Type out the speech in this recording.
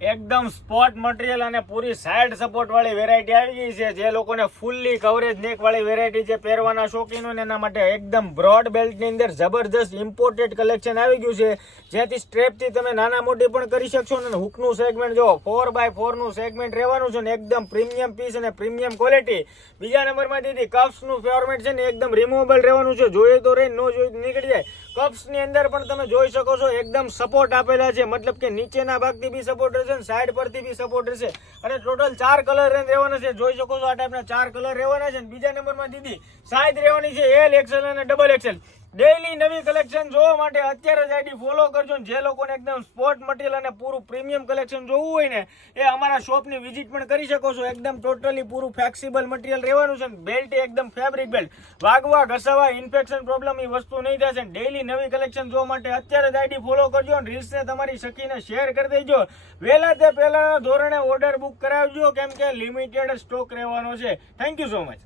એકદમ spot material અને પૂરી side support વાળી વેરાયટી આવી ગઈ છે. જે લોકોને ફૂલ્લી કવરેજ નેક વાળી વેરાયટી છે પહેરવાના શોખીનો ને એના માટે એકદમ બ્રોડ બેલ્ટ ની અંદર જબરજસ્ત ઇમ્પોર્ટેડ કલેક્શન આવી ગયું છે. જેથી સ્ટ્રેપ થી તમે નાના મોટી પણ કરી શકશો ને હુકનું સેગમેન્ટ જો 4x4 નું સેગમેન્ટ રહેવાનું છે ને એકદમ પ્રીમિયમ પીસ અને પ્રીમિયમ ક્વોલિટી. બીજા નંબરમાં દીધી કપ્સ નું ફોર્મેટ છે ને એકદમ રિમૂવેબલ રહેવાનું છે. જોઈએ તો રહી નો જોઈએ નીકળી જાય. કપ્સ ની અંદર પણ તમે જોઈ શકો છો એકદમ સપોર્ટ આપેલા છે. મતલબ કે નીચેના ભાગથી બી સપોર્ટ સાઈડ પરથી બી સપોર્ટ રહેશે અને ટોટલ 4 કલર રેન્જ રહેવાના છે. જોઈ શકો છો આ ટાઈપના 4 કલર રહેવાના છે. બીજા નંબરમાં દીદી સાઈઝ રહેવાની છે એલ એક્સેલ અને ડબલ એક્સેલ. ડેઈલી નવી કલેક્શન જોવા માટે અત્યારે જ આઈડી ફોલો કરજો. જે લોકોને એકદમ સ્પોર્ટ મટીરિયલ અને પૂરું પ્રીમિયમ કલેક્શન જોવું હોય ને એ અમારા શોપની વિઝિટ પણ કરી શકો છો. એકદમ ટોટલી પૂરું ફ્લેક્સિબલ મટીરિયલ રહેવાનું છે. બેલ્ટ એકદમ ફેબ્રિક બેલ્ટ, વાગવા ઘસાવા ઇન્ફેક્શન પ્રોબ્લેમ એ વસ્તુ નહીં થશે. ડેઈલી નવી કલેક્શન જોવા માટે અત્યારે જ આઈડી ફોલો કરજો અને રીલ્સને તમારી સખીને શેર કરી દેજો. વહેલા તે પહેલા ધોરણે ઓર્ડર બુક કરાવજો કેમ કે લિમિટેડ સ્ટોક રહેવાનો છે. Thank you so much.